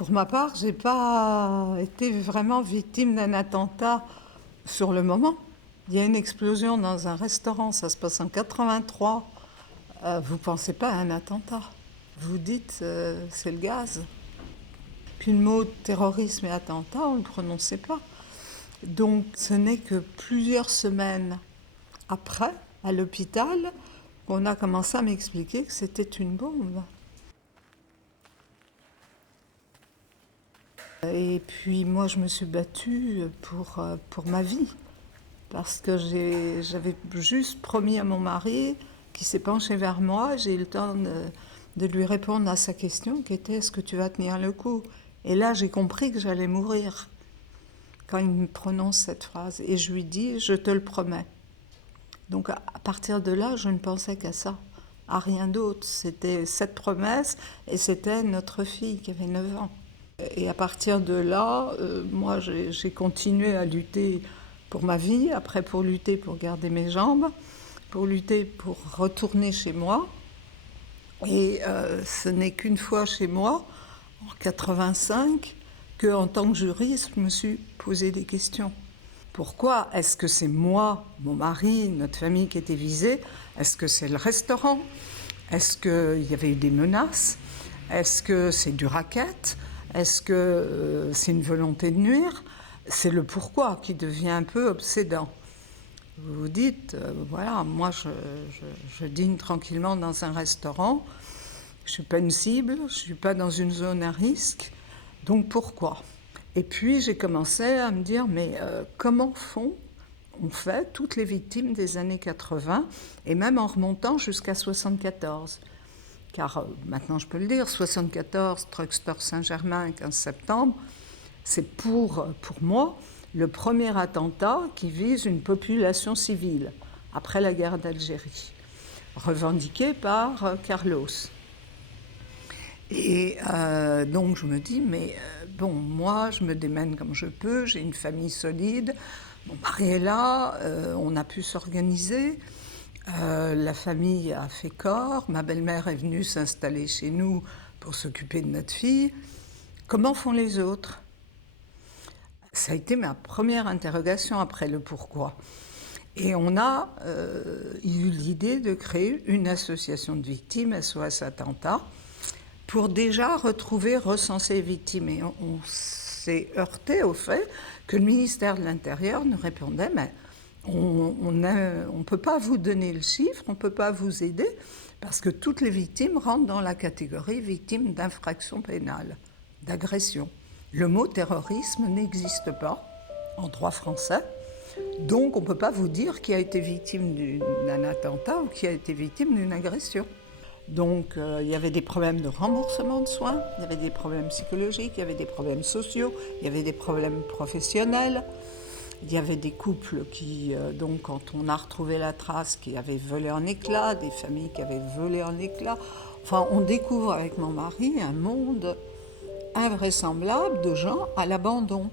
Pour ma part, j'ai pas été vraiment victime d'un attentat sur le moment. Il y a une explosion dans un restaurant, ça se passe en 83. Vous pensez pas à un attentat. Vous dites c'est le gaz. Puis le mot terrorisme et attentat, on ne le prononçait pas. Donc ce n'est que plusieurs semaines après, à l'hôpital, qu'on a commencé à m'expliquer que c'était une bombe. Et puis moi, je me suis battue pour ma vie, parce que j'avais juste promis à mon mari, qui s'est penché vers moi, j'ai eu le temps de lui répondre à sa question, qui était « Est-ce que tu vas tenir le coup ?» Et là, j'ai compris que j'allais mourir, quand il me prononce cette phrase. Et je lui dis « Je te le promets ». Donc à partir de là, je ne pensais qu'à ça, à rien d'autre. C'était cette promesse, et c'était notre fille qui avait 9 ans. Et à partir de là, moi j'ai continué à lutter pour ma vie, après pour lutter pour garder mes jambes, pour lutter pour retourner chez moi. Et ce n'est qu'une fois chez moi, en 85, qu'en tant que juriste, je me suis posé des questions. Pourquoi est-ce que c'est moi, mon mari, notre famille qui était visée? Est-ce que c'est le restaurant? Est-ce qu'il y avait eu des menaces? Est-ce que c'est du racket? Est-ce que c'est une volonté de nuire? C'est le pourquoi qui devient un peu obsédant. Vous vous dites, voilà, moi je dîne tranquillement dans un restaurant, je ne suis pas une cible, je ne suis pas dans une zone à risque, donc pourquoi? Et puis j'ai commencé à me dire, mais comment on fait toutes les victimes des années 80, et même en remontant jusqu'à 74? Car maintenant je peux le dire, 74, Truckstore Saint-Germain, 15 septembre, c'est pour moi le premier attentat qui vise une population civile, après la guerre d'Algérie, revendiqué par Carlos. Et donc je me dis, mais bon, moi je me démène comme je peux, j'ai une famille solide, mon mari est là, on a pu s'organiser. La famille a fait corps, ma belle-mère est venue s'installer chez nous pour s'occuper de notre fille. Comment font les autres? Ça a été ma première interrogation après le pourquoi. Et on a eu l'idée de créer une association de victimes, SOS Attentat, pour déjà retrouver, recenser les victimes. Et on s'est heurté au fait que le ministère de l'Intérieur nous répondait « mais on ne peut pas vous donner le chiffre, on ne peut pas vous aider, parce que toutes les victimes rentrent dans la catégorie victimes d'infraction pénale, d'agression. Le mot terrorisme n'existe pas en droit français, donc on ne peut pas vous dire qui a été victime d'un attentat ou qui a été victime d'une agression. » Donc il y avait des problèmes de remboursement de soins, il y avait des problèmes psychologiques, il y avait des problèmes sociaux, il y avait des problèmes professionnels. Il y avait des couples qui, donc quand on a retrouvé la trace, qui avaient volé en éclats, des familles qui avaient volé en éclats. Enfin, on découvre avec mon mari un monde invraisemblable de gens à l'abandon.